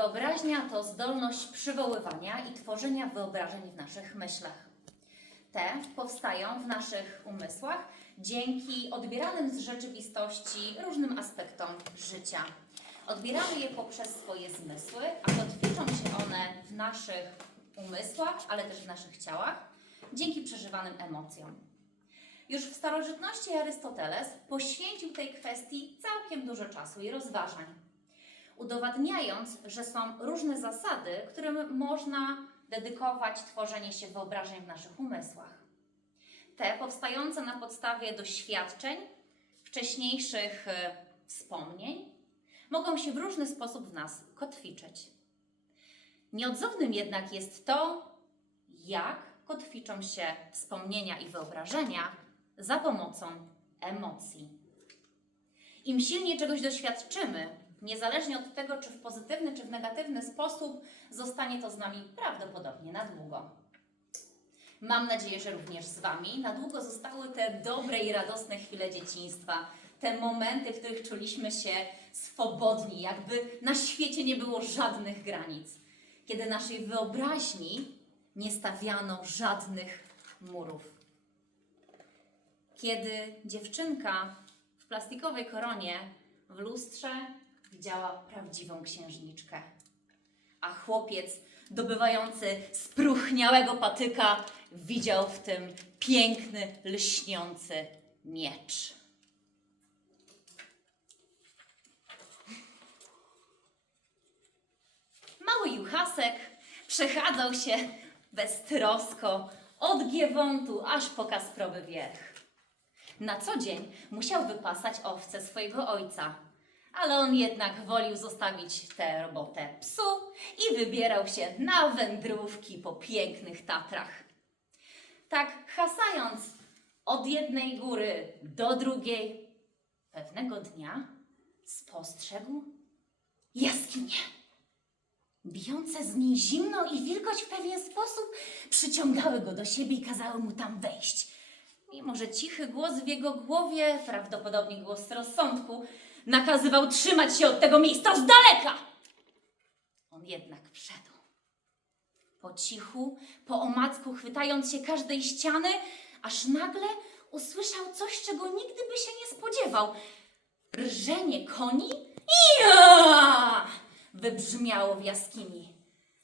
Wyobraźnia to zdolność przywoływania i tworzenia wyobrażeń w naszych myślach. Te powstają w naszych umysłach dzięki odbieranym z rzeczywistości różnym aspektom życia. Odbieramy je poprzez swoje zmysły, a kotwiczą się one w naszych umysłach, ale też w naszych ciałach dzięki przeżywanym emocjom. Już w starożytności Arystoteles poświęcił tej kwestii całkiem dużo czasu i rozważań udowadniając, że są różne zasady, którym można dedykować tworzenie się wyobrażeń w naszych umysłach. Te powstające na podstawie doświadczeń, wcześniejszych e, wspomnień, mogą się w różny sposób w nas kotwiczyć. Nieodzownym jednak jest to, jak kotwiczą się wspomnienia i wyobrażenia za pomocą emocji. Im silniej czegoś doświadczymy, niezależnie od tego, czy w pozytywny, czy w negatywny sposób, zostanie to z nami prawdopodobnie na długo. Mam nadzieję, że również z Wami na długo zostały te dobre i radosne chwile dzieciństwa, te momenty, w których czuliśmy się swobodni, jakby na świecie nie było żadnych granic, kiedy naszej wyobraźni nie stawiano żadnych murów. Kiedy dziewczynka w plastikowej koronie w lustrze widziała prawdziwą księżniczkę, a chłopiec dobywający spróchniałego patyka widział w tym piękny, lśniący miecz. Mały juchasek przechadzał się beztrosko od Giewontu aż po Kasprowy Wierch. Na co dzień musiał wypasać owce swojego ojca, ale on jednak wolił zostawić tę robotę psu i wybierał się na wędrówki po pięknych Tatrach. Tak hasając od jednej góry do drugiej, pewnego dnia spostrzegł jaskinię. Bijące z niej zimno i wilgoć w pewien sposób przyciągały go do siebie i kazały mu tam wejść. Mimo, że cichy głos w jego głowie, prawdopodobnie głos rozsądku, nakazywał trzymać się od tego miejsca z daleka. On jednak wszedł. Po cichu, po omacku, chwytając się każdej ściany, aż nagle usłyszał coś, czego nigdy by się nie spodziewał. Rżenie koni? Ja! Wybrzmiało w jaskini.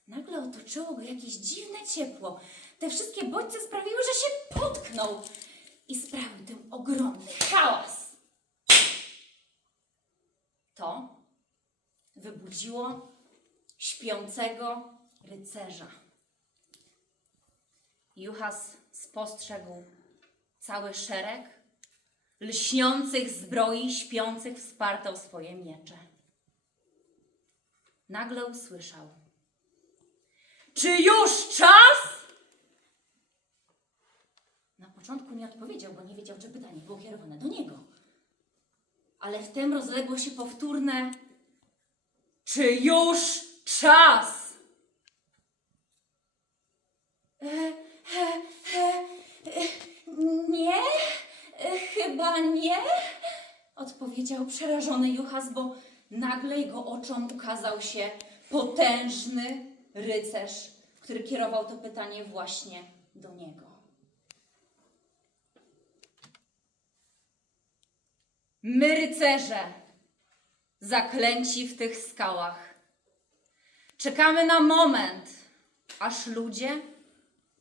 Nagle otoczyło go jakieś dziwne ciepło. Te wszystkie bodźce sprawiły, że się potknął i sprawił ten ogromny hałas. To wybudziło śpiącego rycerza. Juchas spostrzegł cały szereg lśniących zbroi, śpiących wsparte o swoje miecze. Nagle usłyszał: Czy już czas? Na początku nie odpowiedział, bo nie wiedział, czy pytanie było kierowane do niego. Ale wtem rozległo się powtórne: Czy już czas? E, e, e, nie, chyba nie, odpowiedział przerażony Juchas, bo nagle jego oczom ukazał się potężny rycerz, który kierował to pytanie właśnie do niego. My, rycerze, zaklęci w tych skałach, czekamy na moment, aż ludzie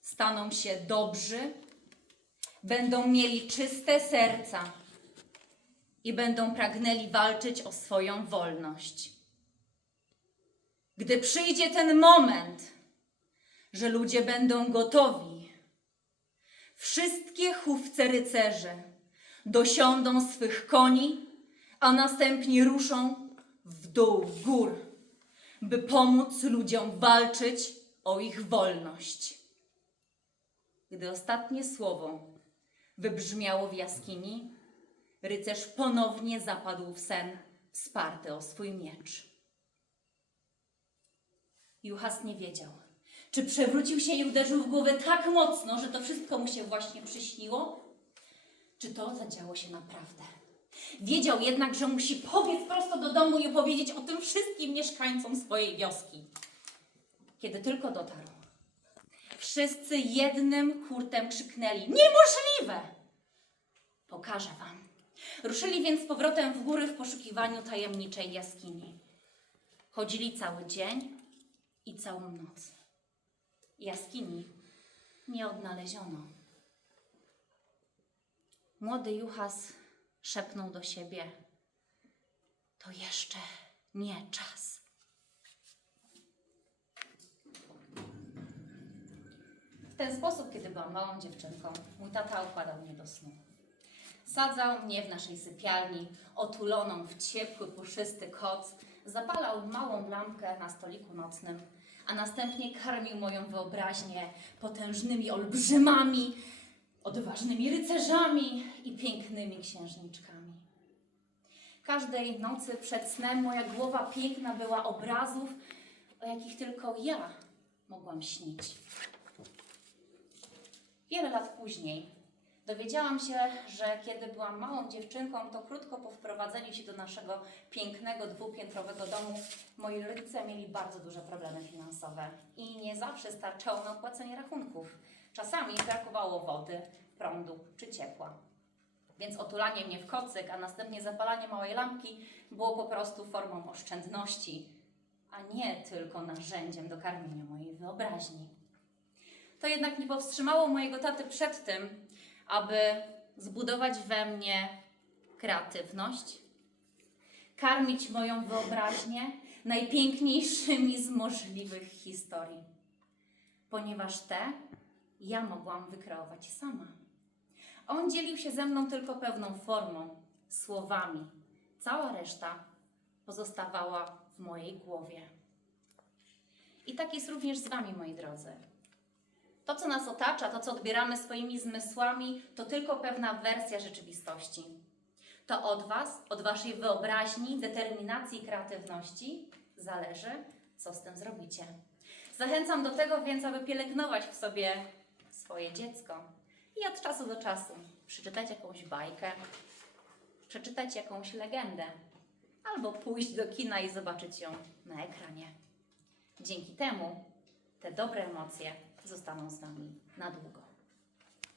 staną się dobrzy, będą mieli czyste serca i będą pragnęli walczyć o swoją wolność. Gdy przyjdzie ten moment, że ludzie będą gotowi, wszystkie chówce rycerzy dosiądą swych koni, a następnie ruszą w dół gór, by pomóc ludziom walczyć o ich wolność. Gdy ostatnie słowo wybrzmiało w jaskini, rycerz ponownie zapadł w sen, wsparty o swój miecz. Juchas nie wiedział, czy przewrócił się i uderzył w głowę tak mocno, że to wszystko mu się właśnie przyśniło, czy to zadziało się naprawdę. Wiedział jednak, że musi pobiec prosto do domu i opowiedzieć o tym wszystkim mieszkańcom swojej wioski. Kiedy tylko dotarł, wszyscy jednym hurtem krzyknęli: Niemożliwe! Pokażę wam. Ruszyli więc z powrotem w góry w poszukiwaniu tajemniczej jaskini. Chodzili cały dzień i całą noc. Jaskini nie odnaleziono. Młody Juchas szepnął do siebie: To jeszcze nie czas. W ten sposób, kiedy byłam małą dziewczynką, mój tata układał mnie do snu. Sadzał mnie w naszej sypialni, otuloną w ciepły, puszysty koc, zapalał małą lampkę na stoliku nocnym, a następnie karmił moją wyobraźnię potężnymi olbrzymami, odważnymi rycerzami i pięknymi księżniczkami. Każdej nocy przed snem moja głowa piękna była obrazów, o jakich tylko ja mogłam śnić. Wiele lat później dowiedziałam się, że kiedy byłam małą dziewczynką, to krótko po wprowadzeniu się do naszego pięknego dwupiętrowego domu, moi rodzice mieli bardzo duże problemy finansowe i nie zawsze starczało na opłacenie rachunków. Czasami brakowało wody, prądu czy ciepła. Więc otulanie mnie w kocyk, a następnie zapalanie małej lampki było po prostu formą oszczędności, a nie tylko narzędziem do karmienia mojej wyobraźni. To jednak nie powstrzymało mojego taty przed tym, aby zbudować we mnie kreatywność, karmić moją wyobraźnię najpiękniejszymi z możliwych historii, ponieważ te ja mogłam wykreować sama. On dzielił się ze mną tylko pewną formą, słowami. Cała reszta pozostawała w mojej głowie. I tak jest również z Wami, moi drodzy. To, co nas otacza, to, co odbieramy swoimi zmysłami, to tylko pewna wersja rzeczywistości. To od Was, od Waszej wyobraźni, determinacji i kreatywności zależy, co z tym zrobicie. Zachęcam do tego więc, aby pielęgnować w sobie swoje dziecko i od czasu do czasu przeczytać jakąś bajkę, przeczytać jakąś legendę, albo pójść do kina i zobaczyć ją na ekranie. Dzięki temu te dobre emocje zostaną z Wami na długo.